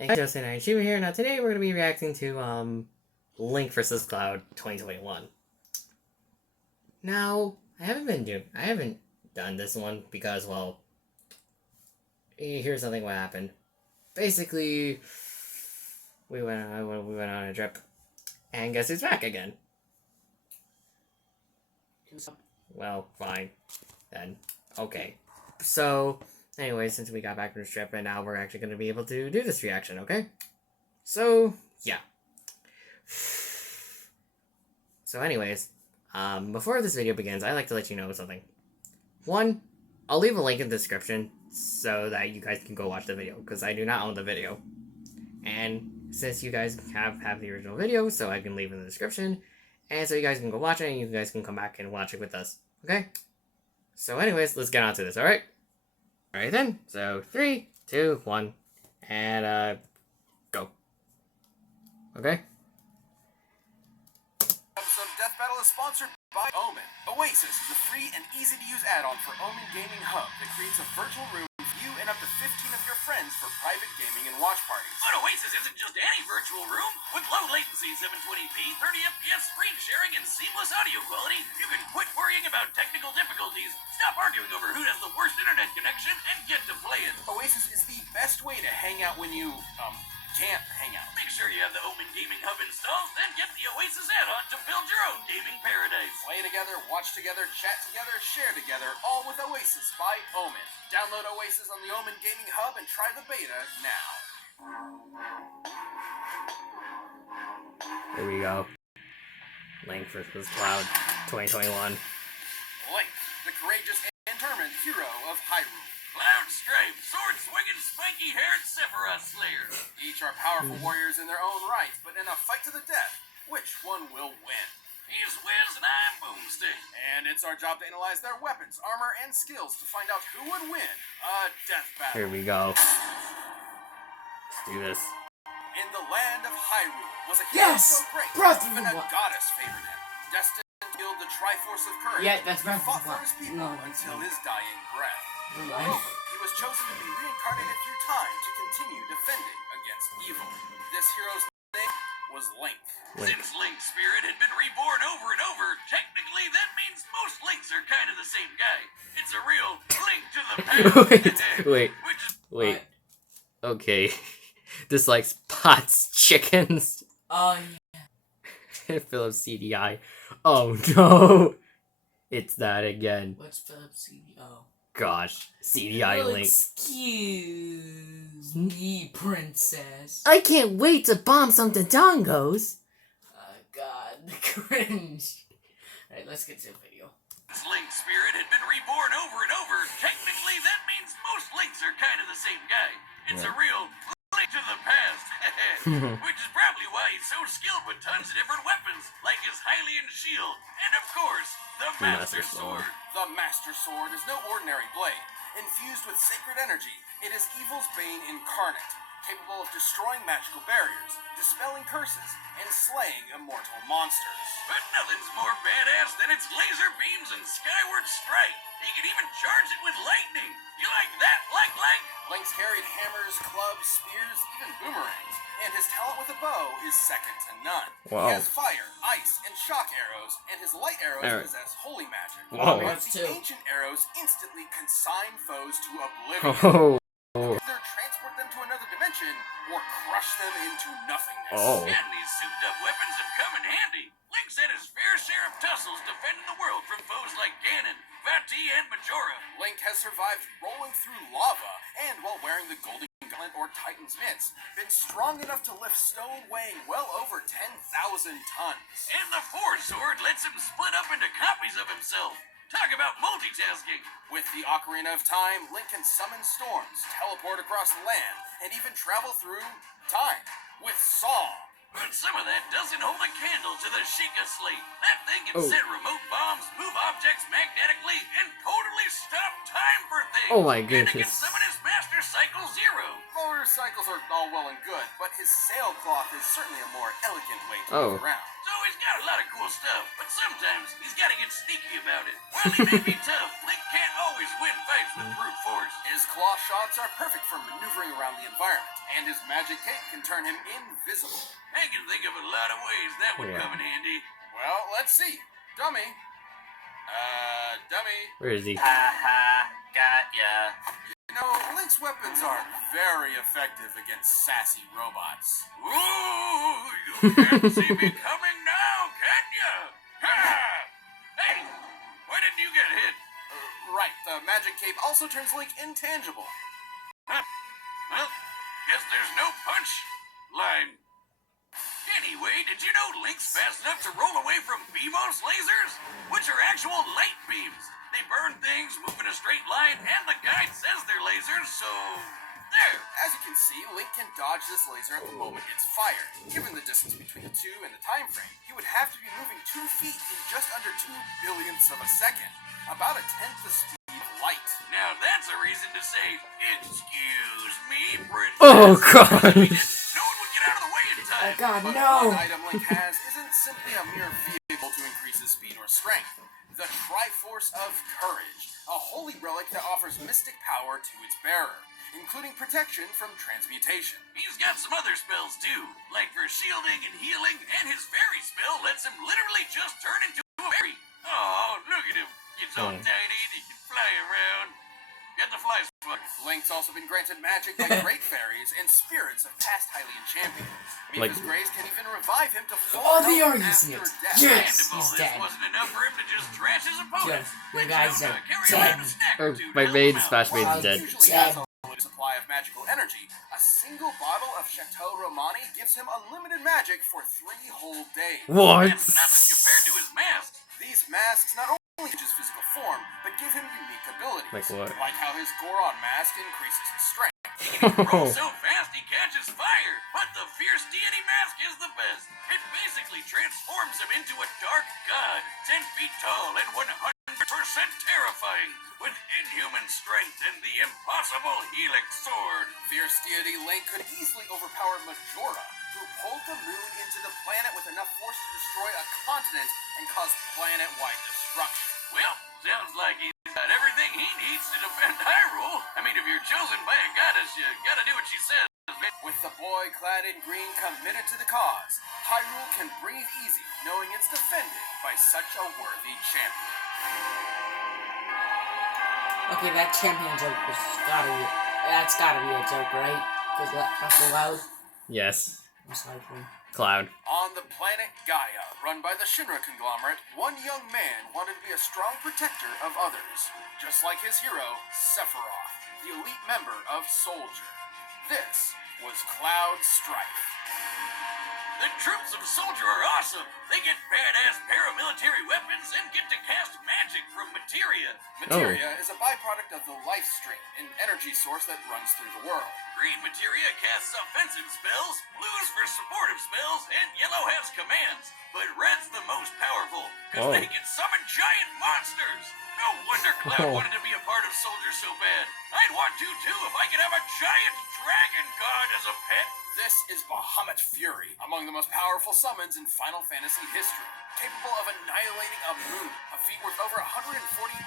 Hey, Justin and Shiva here. Now today we're gonna be reacting to Link vs. Cloud 2021. Now I haven't done this one because, well, here's something what happened. Basically, we went on a trip, and guess who's back again? Well, fine then. Okay. So, anyway, since we got back from the trip, and now we're actually going to be able to do this reaction, okay? So, yeah. So anyways, before this video begins, I'd like to let you know something. One, I'll leave a link in the description so that you guys can go watch the video, because I do not own the video. And since you guys have the original video, so I can leave it in the description, and so you guys can go watch it, and you guys can come back and watch it with us, okay? So anyways, let's get on to this, alright? Alright then, so 3, 2, 1, and go. Okay? Episode of Death Battle is sponsored by Omen. Oasis is a free and easy-to-use add-on for Omen Gaming Hub that creates a virtual room for you and up to 15 of your friends for private gaming and watch parties. But Oasis isn't just any virtual room. With low latency 720p, 30 FPS screen sharing, and seamless audio quality, you can quit worrying about technical difficulties, stop arguing over who has the worst internet connection, and get to playing. Oasis is the best way to hang out when you, can't hang out. Make sure you have the Omen Gaming Hub installed, then get the Oasis add-on to build your own gaming paradise. Play together, watch together, chat together, share together, all with Oasis by Omen. Download Oasis on the Omen Gaming Hub and try the beta now. Here we go. Link vs. Cloud 2021. Link, the courageous and determined hero of Hyrule. Cloud Stripe, sword-swinging, spiky-haired Sephiroth Slayer. Each are powerful warriors in their own right, but in a fight to the death, which one will win? He's Wiz and I'm Boomstick. And it's our job to analyze their weapons, armor, and skills to find out who would win a death battle. Here we go. Let's do this. In the land of Hyrule was a hero so great, even a goddess favored him. Destined to wield the Triforce of Courage, he fought for his people until his dying breath. Moreover, he was chosen to be reincarnated through time to continue defending against evil. This hero's name was Link. Since Link's spirit had been reborn over and over, technically that means most Links are kind of the same guy. It's a real Link to the past. Wait. Okay. This like Pot's chickens. Oh yeah. Philips CDI. Oh no. It's that again. What's Philips CDI? Gosh. CDI Well, Link. Excuse me, princess. I can't wait to bomb some Dodongos. God, the cringe. Alright, let's get to the video. Since Link's spirit had been reborn over and over, technically that means most Links are kind of the same guy. It's a real Link to the past. Which is probably why he's so skilled with tons of different weapons, like his Hylian shield, and of course, the Master Sword. The Master Sword is no ordinary blade. Infused with sacred energy, it is evil's bane incarnate, capable of destroying magical barriers, dispelling curses, and slaying immortal monsters. But nothing's more badass than its laser beams and skyward strike. He can even charge it with lightning. You like that, like? Link's carried hammers, clubs, spears, even boomerangs, and his talent with a bow is second to none. Wow. He has fire, ice, and shock arrows, and his light arrows possess holy magic. Whoa. While the ancient arrows instantly consign foes to oblivion. Oh. Either transport them to another dimension, or crush them into nothingness. Oh. And these souped-up weapons have come in handy. Link's had his fair share of tussles defending the world from foes like Ganon, Vati, and Majora. Link has survived rolling through lava, and while wearing the Golden Gauntlet or Titan's Mitts, been strong enough to lift stone weighing well over 10,000 tons. And the Force Sword lets him split up into copies of himself. Talk about multitasking. With the Ocarina of Time, Link can summon storms, teleport across the land, and even travel through time with Saw. But some of that doesn't hold a candle to the Sheikah Slate. That thing can set remote bombs, move objects magnetically, and totally stop time for things. Oh my And it can goodness. summon his Master Cycle Zero. Motorcycles are all well and good, but his sailcloth is certainly a more elegant way to move around. So he's got a lot of cool stuff, but sometimes he's got to get sneaky about it. While he may be tough, Link can't always win fights with brute force. His claw shots are perfect for maneuvering around the environment, and his magic cape can turn him invisible. I can think of a lot of ways that would come in handy. Well, let's see. Dummy. Dummy. Where is he? Ha, got ya. You know, Link's weapons are very effective against sassy robots. Ooh, you can't see me coming now, can ya? Ha! Hey, why didn't you get hit? Right, the magic cape also turns Link intangible. Huh? Well, guess there's no punch line. Anyway, did you know Link's fast enough to roll away from BMOS lasers? Which are actual light beams. They burn things, move in a straight line, and the guide says they're lasers, so... there! As you can see, Link can dodge this laser at the moment it's fired. Given the distance between the two and the time frame, he would have to be moving 2 feet in just under 2 billionths of a second. About a tenth the speed of light. Now that's a reason to say, excuse me, princess. Oh, God. No one would get out of the way in time. Oh god, But no! one item Link has isn't simply a mere vehicle to increase his speed or strength. The Triforce of Courage, a holy relic that offers mystic power to its bearer, including protection from transmutation. He's got some other spells too, like for shielding and healing, and his fairy spell lets him literally just turn into a fairy. Oh, look at him. He's all tiny and he can fly around. Get the fly spark. Link's also been granted magic by great fairies and spirits of past Hylian champions. Like- Mipha's Grace can even revive him to full Oh, the health Argus after Nix. death. Yes, And if all he's this dead. wasn't enough for him to just trash his opponent, Yes, you Link guys Yoda are carry dead. around a snack Or or two my to maid help him slash out. maid While is dead. he usually has a limited supply of magical energy, a single bottle of Chateau Romani gives him unlimited magic for 3 whole days. What? That's nothing compared to his mask. These masks not only change his physical form, but give him unique abilities. Like what? Like how his Goron mask increases his strength. He can even roll so fast he catches fire. But the fierce deity mask is the best. It basically transforms him into a dark god, 10 feet tall and 100% terrifying, with inhuman strength and the impossible helix sword. Fierce deity Link could easily overpower Majora, who pulled the moon into the planet with enough force to destroy a continent and cause planet-wide destruction. Well, sounds like he's got everything he needs to defend Hyrule. I mean, if you're chosen by a goddess, you gotta do what she says. With the boy clad in green committed to the cause, Hyrule can breathe easy knowing it's defended by such a worthy champion. Okay, that champion joke was that's gotta be a joke, right? Because that's allowed. Yes. Most likely. Cloud. On the planet Gaia, run by the Shinra conglomerate, one young man wanted to be a strong protector of others, just like his hero, Sephiroth, the elite member of Soldier. This was Cloud Strife. The troops of Soldier are awesome. They get badass paramilitary weapons and get to cast magic from materia. Materia is a byproduct of the life stream, an energy source that runs through the world. Green materia casts offensive spells, blue's for supportive spells, and yellow has commands. But red's the most powerful, because they can summon giant monsters. No wonder Cloud wanted to be a part of Soldier so bad. I'd want to too if I could have a giant dragon god as a pet. This is Bahamut Fury, among the most powerful summons in Final Fantasy history. Capable of annihilating a moon, a feat worth over 140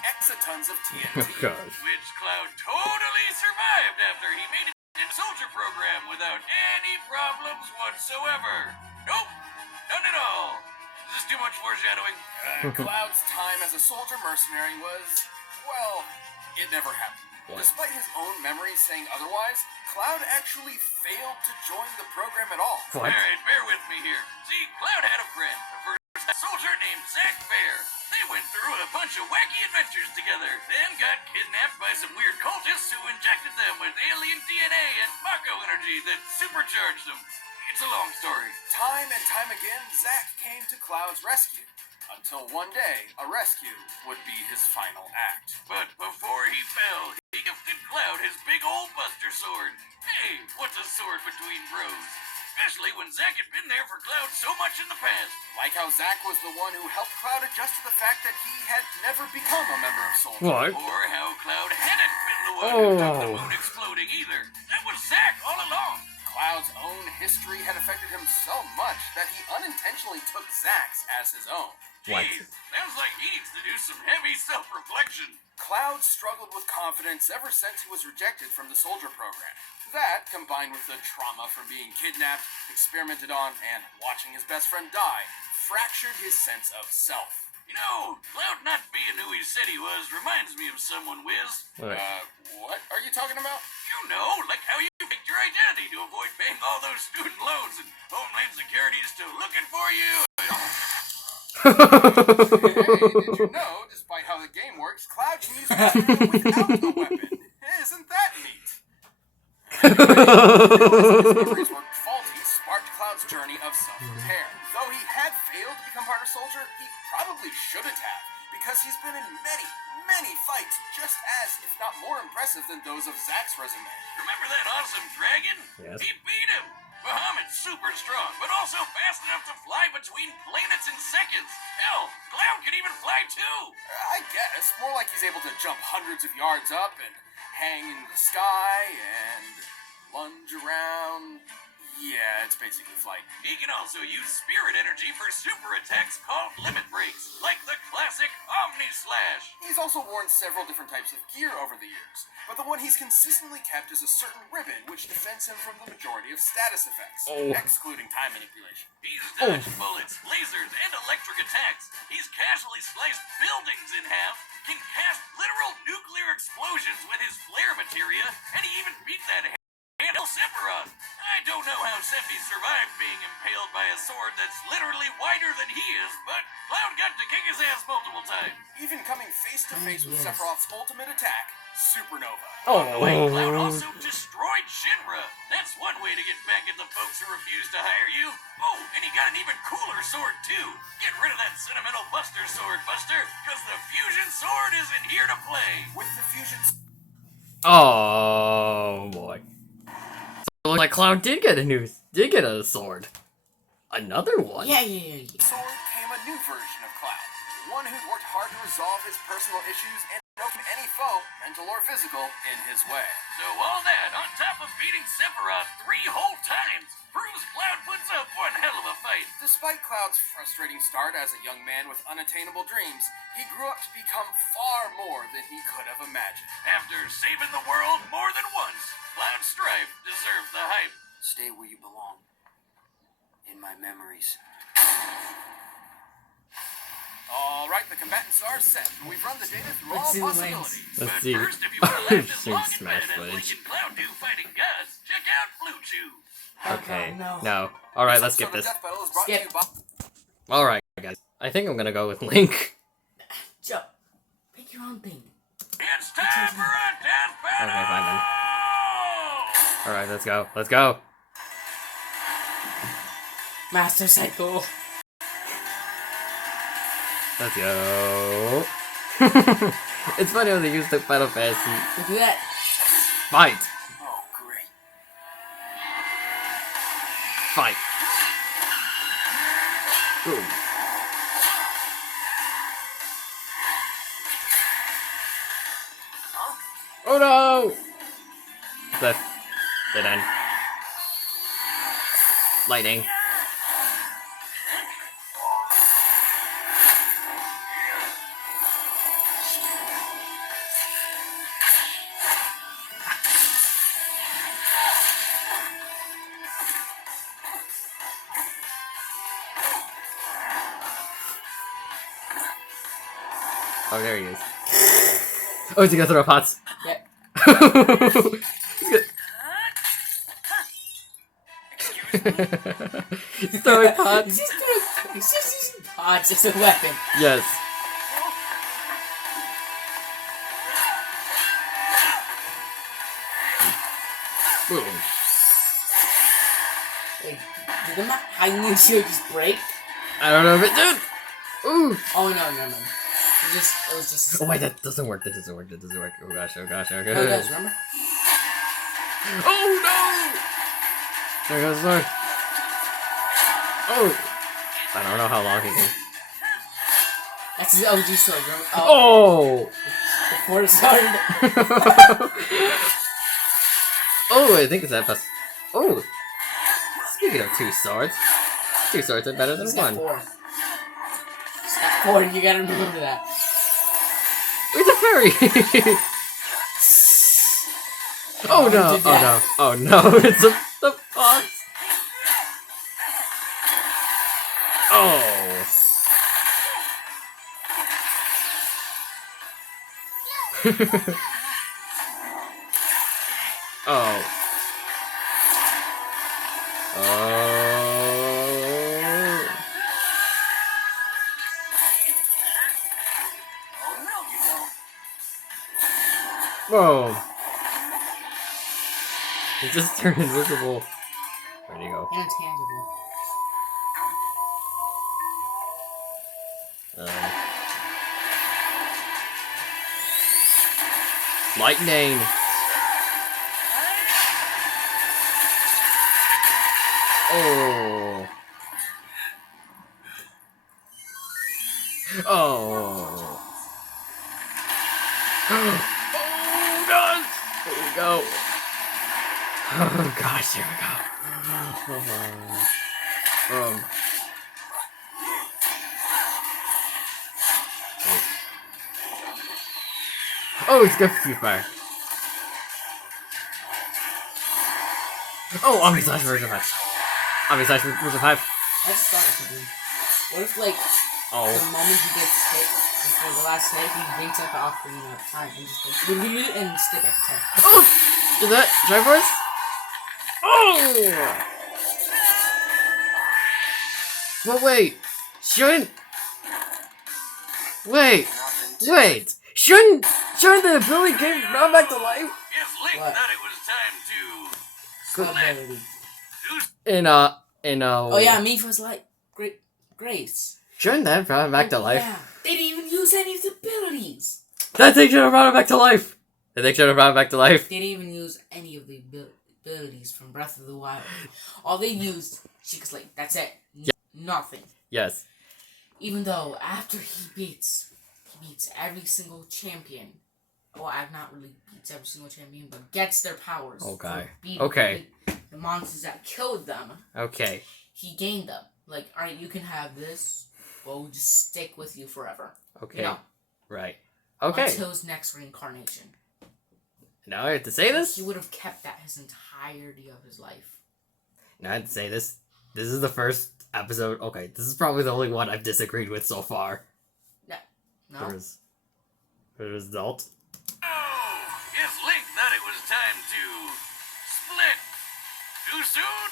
exatons of TNT. Oh, gosh. Which Cloud totally survived after he made it in the Soldier program without any problems whatsoever. Nope, none at all. Is this too much foreshadowing? Cloud's time as a soldier mercenary was, well, it never happened. What? Despite his own memories saying otherwise, Cloud actually failed to join the program at all. What? Alright, bear with me here. See, Cloud had a friend, a soldier named Zack Fair. They went through a bunch of wacky adventures together, then got kidnapped by some weird cultists who injected them with alien DNA and Mako energy that supercharged them. It's a long story. Time and time again, Zack came to Cloud's rescue. Until one day, a rescue would be his final act. But before he fell, he gifted Cloud his big old Buster Sword. Hey, what's a sword between bros? Especially when Zack had been there for Cloud so much in the past. Like how Zack was the one who helped Cloud adjust to the fact that he had never become a member of Soldier. What? Or how Cloud hadn't been the one who took the moon exploding either. That was Zack all along. Cloud's own in history had affected him so much that he unintentionally took Zack's as his own. What? Jeez, sounds like he needs to do some heavy self-reflection. Cloud struggled with confidence ever since he was rejected from the soldier program. That, combined with the trauma from being kidnapped, experimented on, and watching his best friend die, fractured his sense of self. You know, Cloud not being who he said he was reminds me of someone, Wiz. What? What are you talking about? You know, like how you picked your identity to avoid paying all those student loans and Homeland Security's still looking for you. Hey, did you know, despite how the game works, Cloud can use material without a weapon? Isn't that neat? His memories were faulty sparked Cloud's journey of self-repair. Though he had failed to become part of Soldier, he probably shouldn't have, because he's been in many, many fights just as, if not more impressive than those of Zack's resume. Remember that awesome dragon? Yes. He beat him. Bahamut's super strong, but also fast enough to fly between planets in seconds. Hell, Cloud can even fly too. I guess. More like he's able to jump hundreds of yards up and hang in the sky and lunge around. Yeah, it's basically flight. He can also use spirit energy for super attacks called limit breaks, like the classic Omni Slash. He's also worn several different types of gear over the years, but the one he's consistently kept is a certain ribbon which defends him from the majority of status effects, excluding time manipulation. He's dodged bullets, lasers, and electric attacks. He's casually sliced buildings in half, can cast literal nuclear explosions with his flare materia, and he even beat that handle Sephiroth. I don't know how Sephi survived being impaled by a sword that's literally wider than he is, but Cloud got to kick his ass multiple times. Even coming face to face with Sephiroth's ultimate attack, Supernova. On the way, Cloud also destroyed Shinra. That's one way to get back at the folks who refuse to hire you. Oh, and he got an even cooler sword, too. Get rid of that sentimental Buster sword, Buster, because the fusion sword isn't here to play. With the fusion... Oh boy. So it looks like Cloud did get a sword. Another one. Yeah. sword came a new version of Cloud. One who'd worked hard to resolve his personal issues and overcome any foe, mental or physical, in his way. So all that, on top of beating Sephiroth 3 whole times, proves Cloud puts up one hell of a fight. Despite Cloud's frustrating start as a young man with unattainable dreams, he grew up to become far more than he could have imagined. After saving the world more than once, Cloud's strife deserves the hype. Stay where you belong. In my memories. Alright, the combatants are set, and we've run the data through all possibilities. Let's But see. first, if you want to laugh as long Some and bad Smash as footage. Link and Cloud do fighting gods, check out Blue Chew. Okay. No. No. Alright, let's This skip this. episode of Death Battle is brought to Skip. you by... Alright, guys. I think I'm gonna go with Link. Joe, pick your own thing. It's time for a death battle! Okay, fine then. Alright, let's go. Let's go. Master Cycle. Let's go. It's funny how they use the Final Fantasy. Look at that. Fight! Oh, great. Fight! Ooh. Oh no! Cliff. Dead end. Lightning. Oh, there he is. Oh, is he gonna throw pots? Yep. He's good. He's throwing pots. He's just using pods as a weapon. Yes. Boom. Wait, did the high shield just break? I don't know if it did. Ooh. Oh no. It was just. Oh wait, that doesn't work. That doesn't work. That doesn't work. Oh gosh. Oh gosh. Oh Oh, it does, gosh. remember? Oh no! There goes the sword. Oh. I don't know how long he can. That's his OG sword, remember? Oh. Before it started. Oh, I think it's that fast. Oh. Speaking of 2 swords, 2 swords are better than He's 1. got 4. He's got 4, you gotta remember that. It's a fairy! Oh no! Oh no! Oh no! It's the fox! Oh! Oh. Whoa. It just turned invisible. Where'd he go? Intangible. Lightning! Oh. Oh. Oh god! Here we go. Oh gosh, here we go. Oh, it's got free fire. Oh, Omni Slash version 5. Omni Slash version 5. I just thought of something. What if, like, the moment he gets hit before the last hit, he brings up the Ocarina of Time and just like, and stay back in time. Oh! Is that Triforce? Oh! But wait! Shouldn't... Wait! Shouldn't the ability came brought back to life? If Link thought it was time to... Oh yeah, Mifa's like, Grace. Shouldn't that brought him back to life? Yeah, they didn't even use any of the abilities. That thing should have brought him back to life! That thing should have brought him back to life. They didn't even use any of the abilities from Breath of the Wild. All they used, Sheikah's like, that's it. Nothing. Yes. Even though after he beats every single champion. Well, I've not really beats every single champion, but gets their powers. Okay. Okay. The monsters that killed them. Okay. He gained them. Like, alright, you can have this, but we'll just stick with you forever. Okay. You know? Right. Okay. Until his next reincarnation. Now I have to say this? He would have kept that his entirety of his life. Now I have to say this. This is the first episode. Okay, this is probably the only one I've disagreed with so far. No. For his adult. Oh, if Link thought it was time to split too soon?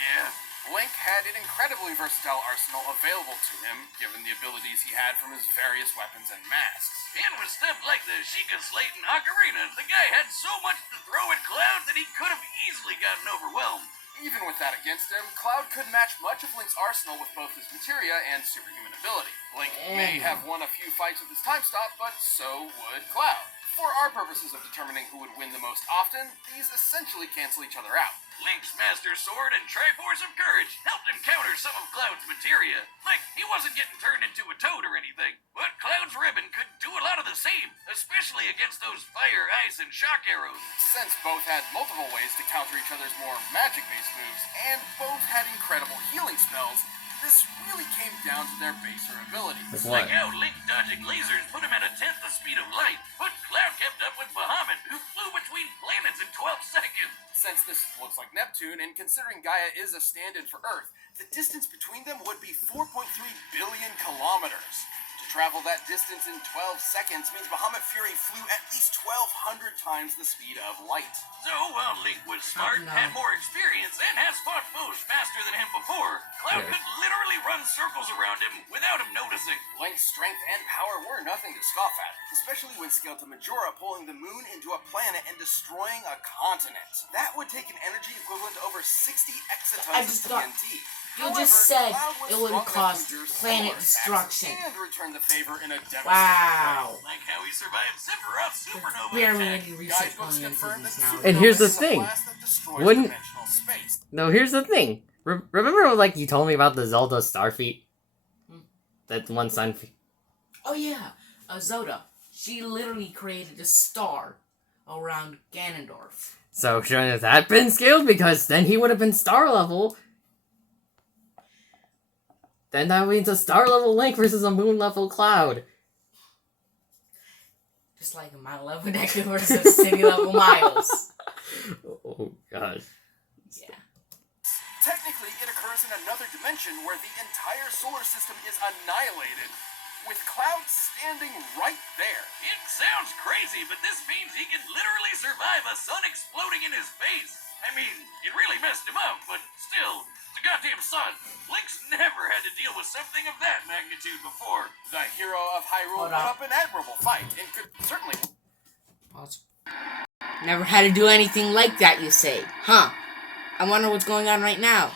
Yeah. Link had an incredibly versatile arsenal available to him, given the abilities he had from his various weapons and masks. And with stuff like the Sheikah Slate and Ocarina, the guy had so much to throw at Cloud that he could have easily gotten overwhelmed. Even with that against him, Cloud could match much of Link's arsenal with both his materia and superhuman ability. Link may have won a few fights with his time stop, but so would Cloud. For our purposes of determining who would win the most often, these essentially cancel each other out. Link's Master Sword and Triforce of Courage helped him counter some of Cloud's materia. Like, he wasn't getting turned into a toad or anything, but Cloud's ribbon could do a lot of the same, especially against those fire, ice, and shock arrows. Since both had multiple ways to counter each other's more magic-based moves, and both had incredible healing spells, this really came down to their baser abilities. Like how Link dodging lasers put him at a tenth the speed of light, but Cloud kept up with Bahamut, who flew between planets in 12 seconds. Since this looks like Neptune, and considering Gaia is a stand-in for Earth, the distance between them would be 4.3 billion kilometers. To travel that distance in 12 seconds means Bahamut Fury flew at least 1,200 times the speed of light. So while Link was smart, had more experience, and has fought foes faster than him before, Cloud could literally run circles around him without him noticing. Link's strength and power were nothing to scoff at, especially when scaled to Majora pulling the moon into a planet and destroying a continent. That would take an energy equivalent to over 60 exatons of TNT. You just said it would cause planet destruction. And return the favor in a wow. Like how he survived Sephiroth's supernova barely attack. any research going into this now. And here's the thing. Here's the thing. Remember, like, you told me about the Zelda Starfeet? That one Sunfeet. Oh yeah, Zelda. She literally created a star around Ganondorf. So shouldn't have that been scaled? Because then he would have been star level. Then that means a star level Link versus a moon level Cloud. Just like a Mount level Deku versus city level Miles. Oh gosh. Yeah. Technically, it occurs in another dimension where the entire solar system is annihilated, with Cloud standing right there. It sounds crazy, but this means he can literally survive a sun exploding in his face. I mean, it really messed him up, but still, it's a goddamn sun. Link's never had to deal with something of that magnitude before. The hero of Hyrule put up an admirable fight and could certainly... Pause. Never had to do anything like that, you say? Huh? I wonder what's going on right now.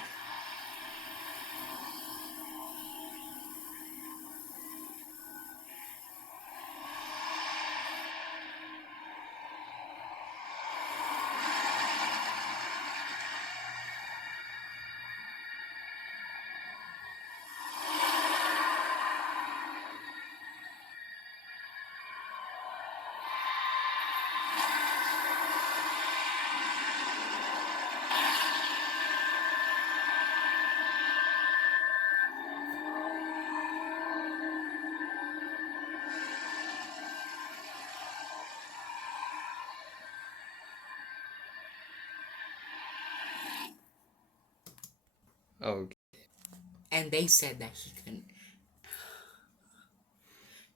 Okay. And they said that he couldn't.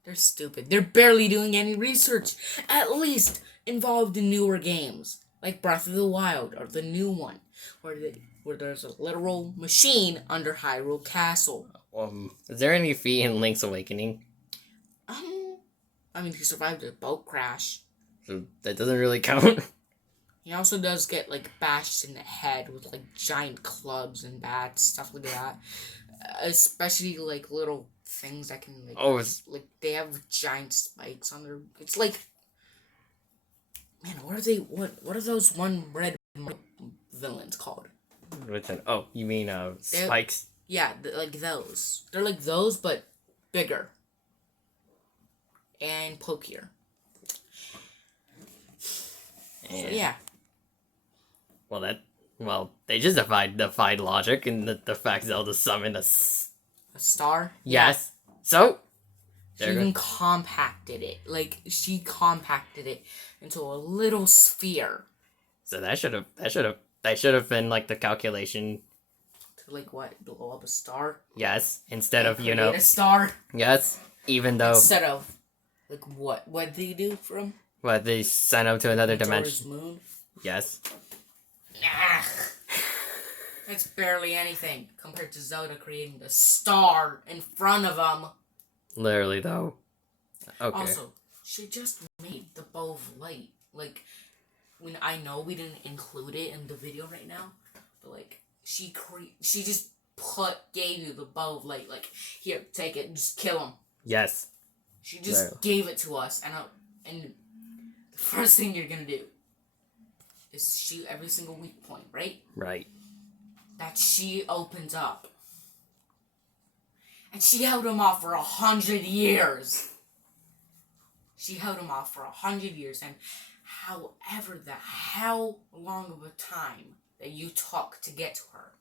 They're stupid. They're barely doing any research. At least involved in newer games. Like Breath of the Wild, or the new one. Where there's a literal machine under Hyrule Castle. Is there any feat in Link's Awakening? I mean, he survived a boat crash. So that doesn't really count. He also does get, like, bashed in the head with, like, giant clubs and bats, stuff like that. Especially, like, little things that can, like... Oh, it's... Like, they have giant spikes on their... It's like... Man, what are they... What are those one red villains called? What's that? Oh, you mean, spikes? Yeah, like those. They're like those, but bigger. And pokier. And... So, yeah. Well, they just defied logic in the fact Zelda summoned a star? Yes. Yeah. So? She even compacted it. Like, she compacted it into a little sphere. So that should have been, like, the calculation. To, like, what? Blow up a star? Yes. Instead of, create a star? Yes. Even though... Instead of, like, what? What did they do for him? What, they sent him to another dimension? Moon? Yes. Nah. That's barely anything compared to Zelda creating the star in front of him. Literally, though. Okay. Also, she just made the bow of light. Like, when I know we didn't include it in the video right now, but like, she just gave you the bow of light. Like, here, take it, just kill him. Yes. She just gave it to us, and the first thing you're gonna do is shoot every single weak point, right? Right. That she opens up. And she held him off for 100 years. She held him off for 100 years, and how long of a time that you took to get to her?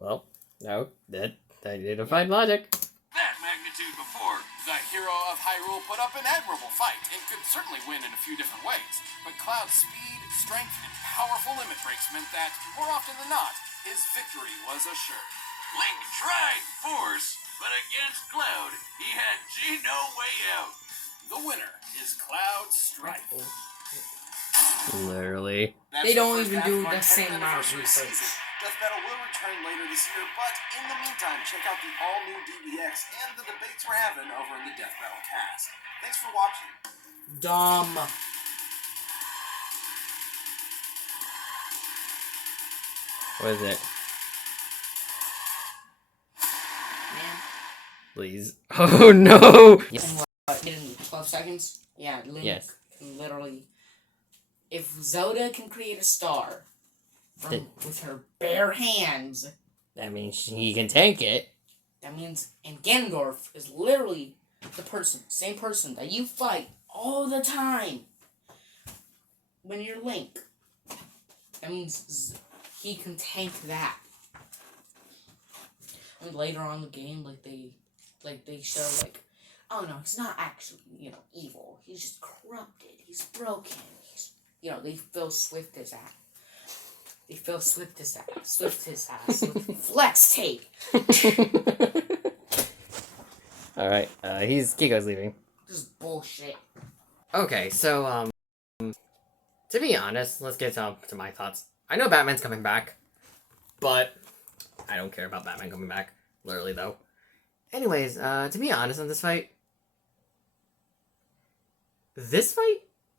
Well, no, that defied logic. That magnitude before. The hero of Hyrule put up an admirable fight and could certainly win in a few different ways. But Cloud's speed, strength, and powerful limit breaks meant that, more often than not, his victory was assured. Link tried force, but against Cloud, he had no way out. The winner is Cloud Strife. Literally. They don't even do the same amount of research. Death Battle will return later this year, but in the meantime, check out the all-new DBX and the debates we're having over in the Death Battle cast. Thanks for watching. Dumb. What is it? Man. Please. Oh no! Yes. And in 12 seconds? Yeah, Link can literally... If Zelda can create a star with her bare hands... That means he can tank it. That means... And Ganondorf is literally the same person that you fight all the time. when you're Link, that means he can tank that. And later on in the game, they show, like, oh no, he's not actually, evil. He's just corrupted. He's broken. They fill Swift his ass. They fill Swift his ass with flex tape. Alright, Kiko's leaving. This is bullshit. Okay, so, to be honest, let's get to my thoughts. I know Batman's coming back, but I don't care about Batman coming back. Literally, though. Anyways, to be honest on this fight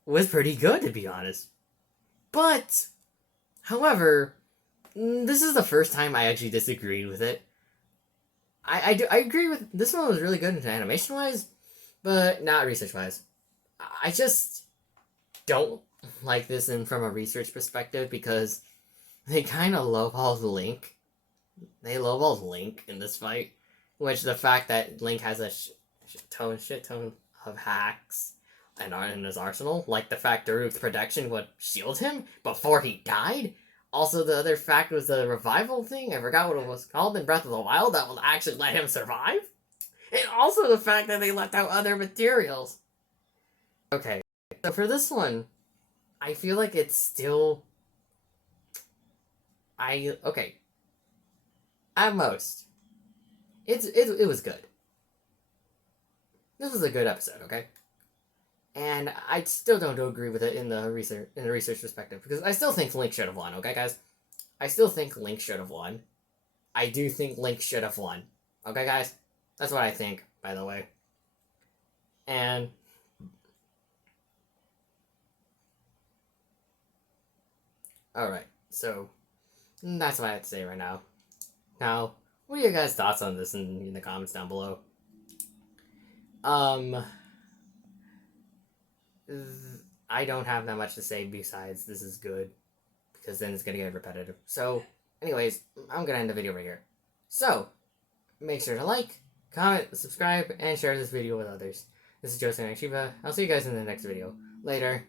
was pretty good, to be honest. But, however, this is the first time I actually disagreed with it. I agree with, this one was really good animation-wise, but not research-wise. I just don't like this from a research perspective because they kind of lowballed Link. They lowballed Link in this fight, which the fact that Link has a shit ton of hacks in his arsenal, like the fact Daruk's protection would shield him before he died. Also, the other fact was the revival thing. I forgot what it was called in Breath of the Wild that will actually let him survive. And also the fact that they left out other materials. Okay, so for this one, I feel like it's still... Okay. At most. It was good. This was a good episode, okay? And I still don't agree with it in the research perspective, because I still think Link should have won, okay, guys? I still think Link should have won. I do think Link should have won. Okay, guys? That's what I think, by the way. And... Alright, so... that's what I have to say right now. Now, what are your guys' thoughts on this in the comments down below? I don't have that much to say besides this is good, because then it's gonna get repetitive. So, anyways, I'm gonna end the video right here. So, make sure to like, comment, subscribe, and share this video with others. This is Joseph and Shiva. I'll see you guys in the next video. Later.